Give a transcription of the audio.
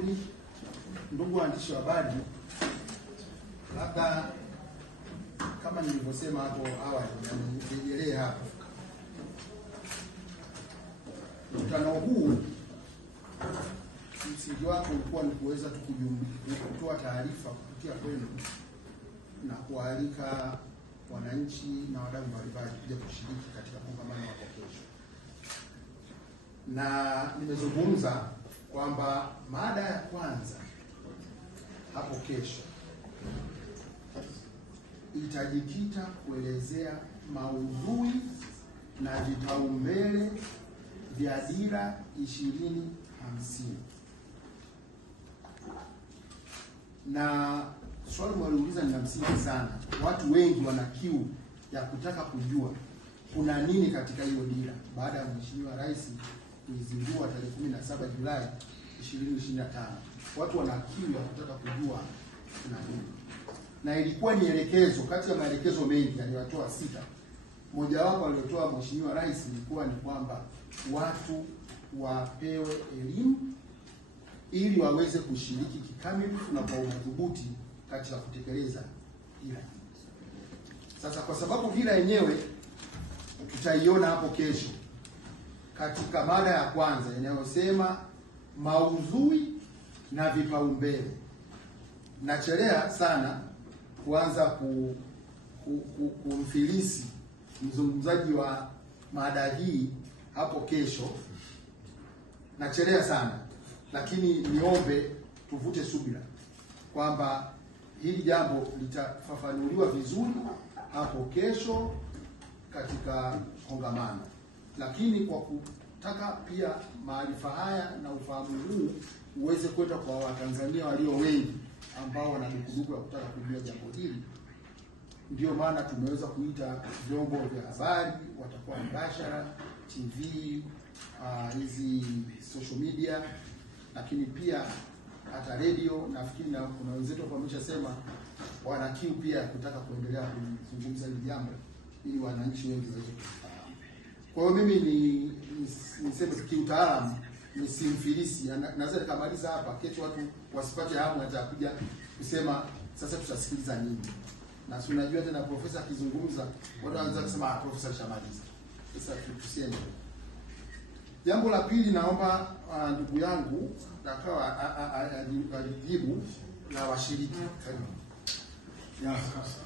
vizuri. Ndugu waandishi wa habari, labda kama nilivyosema hapo awali na nirejelee hapo, mkutano huu msingi wake ulikuwa ni kuweza kutoa taarifa kupitia kwenu na kualika wananchi na wadau mbalimbali kuja kushiriki katika kongamano la kesho. Na nimezungumza kwamba mada ya kwanza hapo kesho itajikita kuelezea maudhui na vipaumbele vya Dira 2050. Na swali mwaliuliza ni la msingi sana. Watu wengi wana kiu ya kutaka kujua kuna nini katika hiyo dira baada ya Mheshimiwa Rais kuizindua tarehe 17 Julai 2025. Watu wana kiu ya kutaka kujua kuna nini. Na ilikuwa ni elekezo kati ya maelekezo mengi aliyotoa 6. Mojawapo aliyotoa Mheshimiwa Rais ilikuwa ni kwamba watu wapewe elimu ili waweze kushiriki kikamilifu na kwa madhubuti katika kutekeleza dira. Sasa kwa sababu dira yenyewe tutaiona hapo kesho katika mada ya kwanza inayosema maudhui na vipaumbele, nachelea sana kuanza kumfilisi mzungumzaji wa mada hii hapo kesho. Nachelea sana, lakini niombe tuvute subira kwamba hili jambo litafafanuliwa vizuri hapo kesho katika kongamano. Lakini kwa kutaka pia maarifa haya na ufahamu huu uweze kwenda kwa Watanzania walio wengi ambao wana dukuduku ya kutaka kujua jambo hili, ndio maana tumeweza kuita vyombo vya habari, watakuwa mbashara, TV, hizi social media, lakini pia hata radio. Nafikiri na kuna wenzetu kwa wameshasema wana kiu pia kutaka kuendelea kuzungumza hili jambo ili wananchi wengi waweze kufahamu. Kwa hiyo mimi niseme kiutaalamu nisimfilisi, naweza nikamaliza hapa kesho watu wasipate hamu hata kuja kusema sasa tutasikiliza nini. Na si unajua tena profesa akizungumza watu wanaanza kusema profesa alishamaliza. Sasa tusiende. Jambo la pili, naomba ndugu yangu akawa alijibu na washiriki. Ya sasa